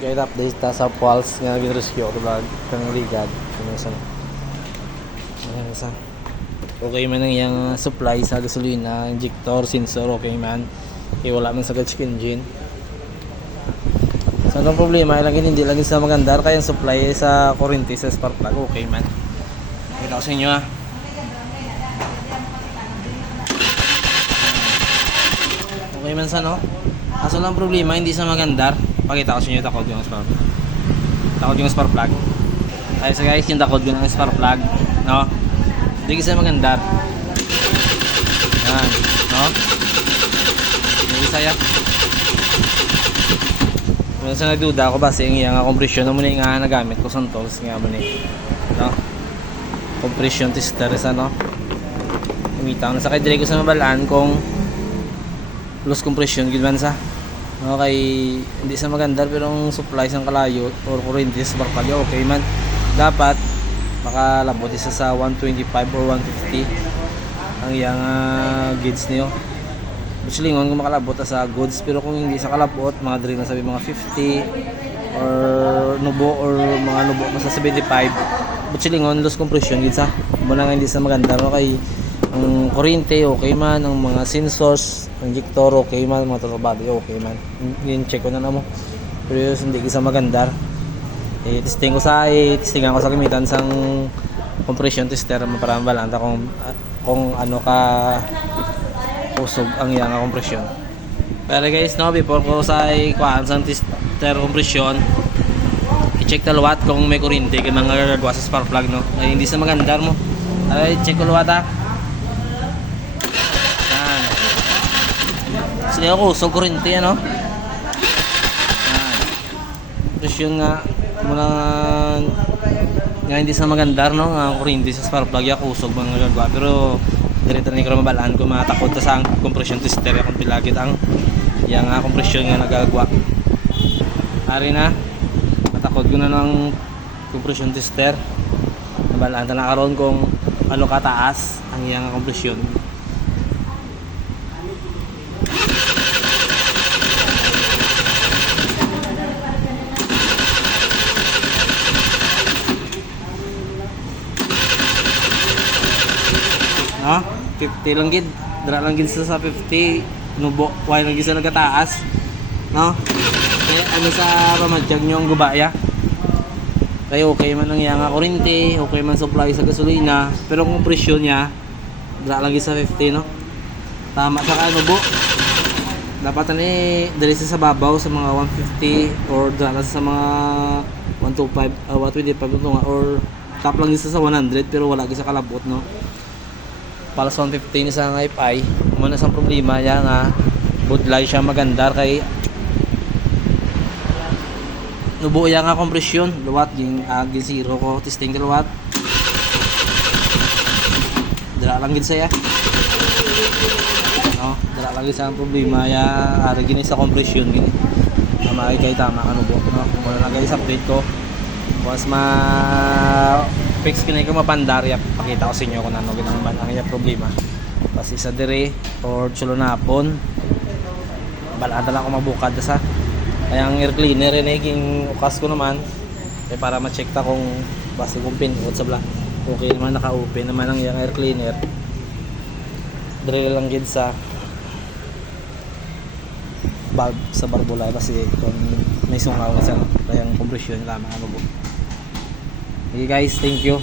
Guys, update ta sa pulse nga ginrescue ko ba kang ligad ano sa okay man ang yang supply sa gasolina, injector, sensor okay man. Wala man sa check engine. So ang problema lang hindi lang sa magandar kaya ang supply sa kuryente sa spark plug okay man. Kita ko sa inyo okay man sa no. Aso lang problema hindi sa magandar. Pakita ko sa inyo takod yung spark plug. Takod yung spark plug. Ayun sa guys, yung takod yung spark plug, no? Hindi kasi magandar. Yan, no? Hindi saya. Kung sa nagduda ako ba sa yung compression na muna nga nagamit ko sa tools nga muna, no? Compression tester isa, no? Kumita ko na sa kay dire ko sa mabalaan kung loss compression gid sa okay, hindi sa magandar pero ang supply sang kalayo or kuryente sa spark plug okay man. Dapat makalabot isa sa 125 or 150 ang yang gauge niyo. Busilingon kung makalabot sa goods pero kung hindi sa kalabot mga diri na sabi mga 50 or nubo or mga nubo na sa 75 busilingon loss compression gid sa muna nga hindi sa magandar okay. Ang kuryente okay man, ang mga sensors, injector okay man, mga throttle body okay man. Check ko na mo. Pero hindi isa magandar. Testingan ko sa gamitan sang compression tester para mabalanta kung ano ka usog ang yang compression. Pero guys, no, before ko sa kuan sang tester compression, i-check talwat kung may kuryente kay mga gagawa sa spark plug no. Ay hindi sa magandar mo. Ay check ko luwat Sige ako, usog kuryente ano. Presyon nga muna nga hindi sa magandar no, nga kuryente sa spark plug ako usog mga gagawa pero direta ni ko mabalaan ko matakot ta sa compression tester akong pilagit ang yang compression nga nagagawa. Ari na matakot ko na ng compression tester. Mabalaan ta na karon kung ano kataas ang yang compression. No? 50 lang gid. Dira lang gid sa 50. Nubo, why lang gid sa nagataas. No? Kaya ano sa pamadyag nyo ang gubaya. Kaya okay man ang yang kuryente, okay man supply sa gasolina, pero kung presyo niya dira lang gid sa 50 no. Tama sa nubo. Dapat ni diri sa babaw sa mga 150 or dira lang sa mga 125, 125 nga or top lang gid sa 100 pero wala gid sa kalabot no. Palas 150 ni sa FI kumana sa problema ya nga budlay siya magandar kay nubo ya nga compression luwat yung agi zero ko testing luwat dira lang gid saya no dira lang gid sa problema ya ari gini sa compression gini tama kay tama ka nubo no kung lang guys update ko once ma fix kinay ko mapandarya pakita ko sa inyo kung ano ginang man ang iya problema kasi sa dire or sulonapon balada lang ako mabukad sa kaya ang air cleaner rin ukas ko naman para ma-check ta kung basta kung pinot sa bla okay naman naka-open naman ang yung air cleaner dire lang gid sa valve sa barbula kasi kung may sungaw kasi kaya ang compression lamang ano po. Okay guys, thank you.